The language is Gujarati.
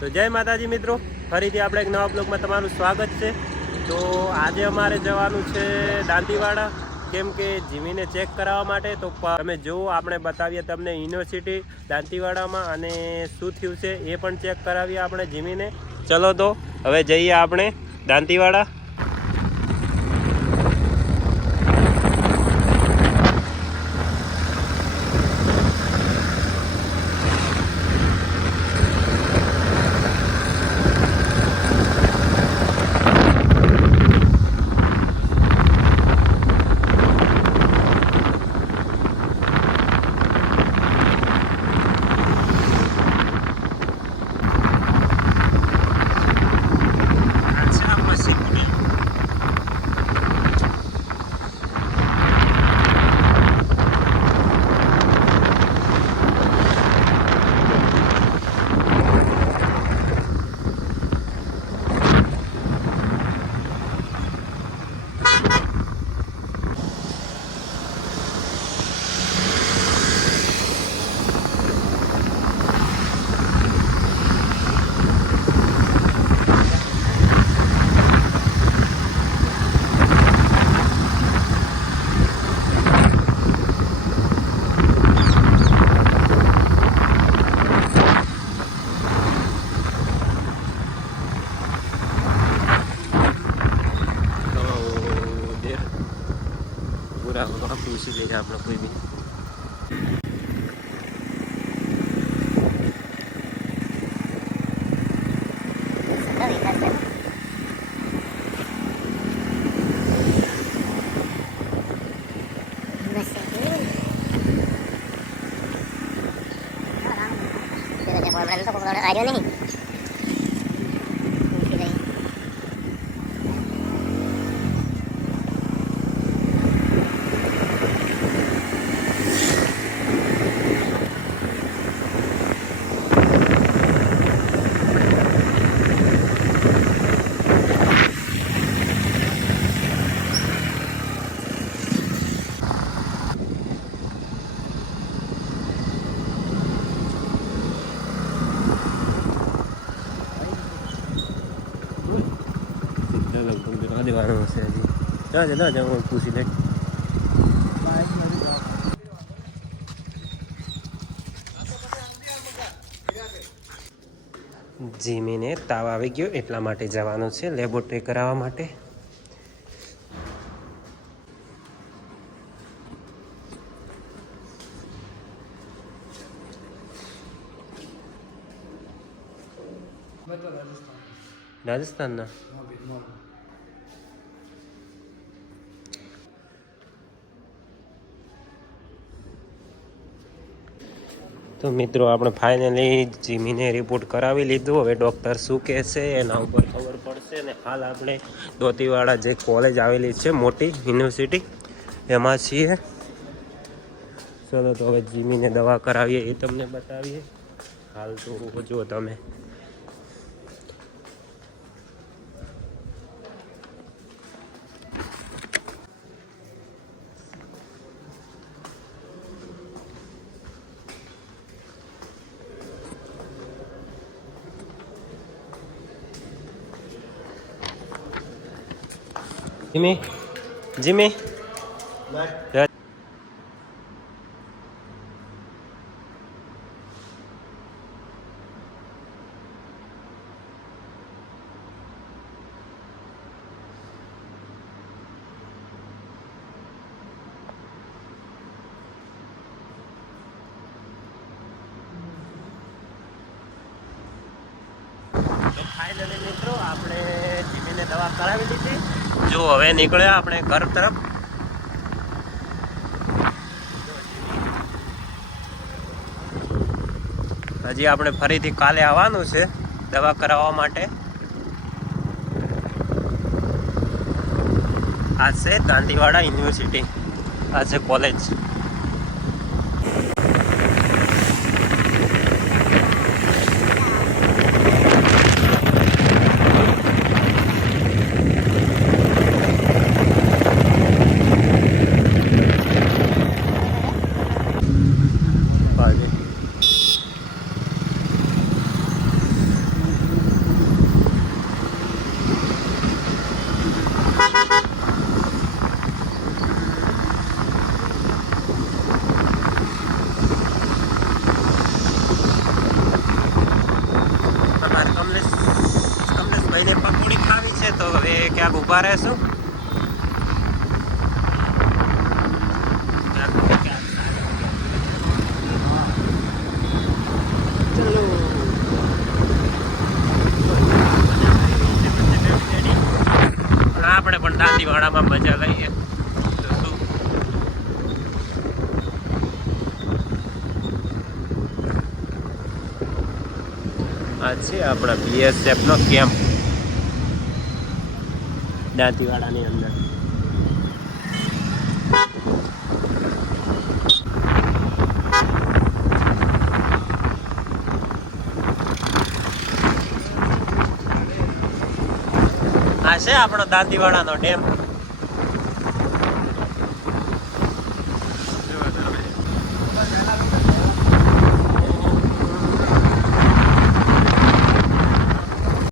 તો જય માતાજી મિત્રો. ફરીથી આપણે એક નવા બ્લોગમાં તમારું સ્વાગત છે. તો આજે અમારે જવાનું છે દાંતીવાડા. કેમ કે જીમીને ચેક કરાવવા માટે તો તમે જુઓ, આપણે બતાવીએ તમને યુનિવર્સિટી દાંતીવાડામાં અને શું થયું છે એ પણ ચેક કરાવીએ આપણે જીમીને. ચલો તો, હવે જઈએ આપણે Dantiwada. dah berapa aku sini dah berapa ini. Ayo nih. જવા દેવાનો હશે હજી. ના ના જાઉં પૂછી લે જીમીને તાવ આવી ગયો એટલા માટે જવાનું છે લેબોરેટરી કરાવવા માટે. રાજસ્થાનના? તો મિત્રો, આપણે ફાઇનલી જીમીને રિપોર્ટ કરાવી લીધું. હવે ડૉક્ટર શું કહે છે એના ઉપર ખબર પડશે. ને હાલ આપણે દોતીવાડા જે કોલેજ આવેલી છે, મોટી યુનિવર્સિટી એમાં છીએ. ચલો તો હવે જીમીને દવા કરાવીએ, એ તમને બતાવીએ. હાલ તો જો તમે. Jimmy? જા. તો ફાઇનલી મિત્રો આપણે જીમીને દવા કરાવી લીધી. જો હવે નીકળ્યા આપણે ઘર તરફ. હજી આપણે ફરીથી કાલે આવવાનું છે દવા કરાવવા માટે. આ છે દાંતીવાડા યુનિવર્સિટી. આ છે કોલેજ. તો હવે ક્યાંક ઊભા રહેશું. આપણે પણ દાંતીવાડામાં મજા લઈએ. આ છે આપણા બીએસએફ નો કેમ્પ દાંતીવાડાની અંદર. આ છે આપણો દાંતીવાડાનો ડેમ.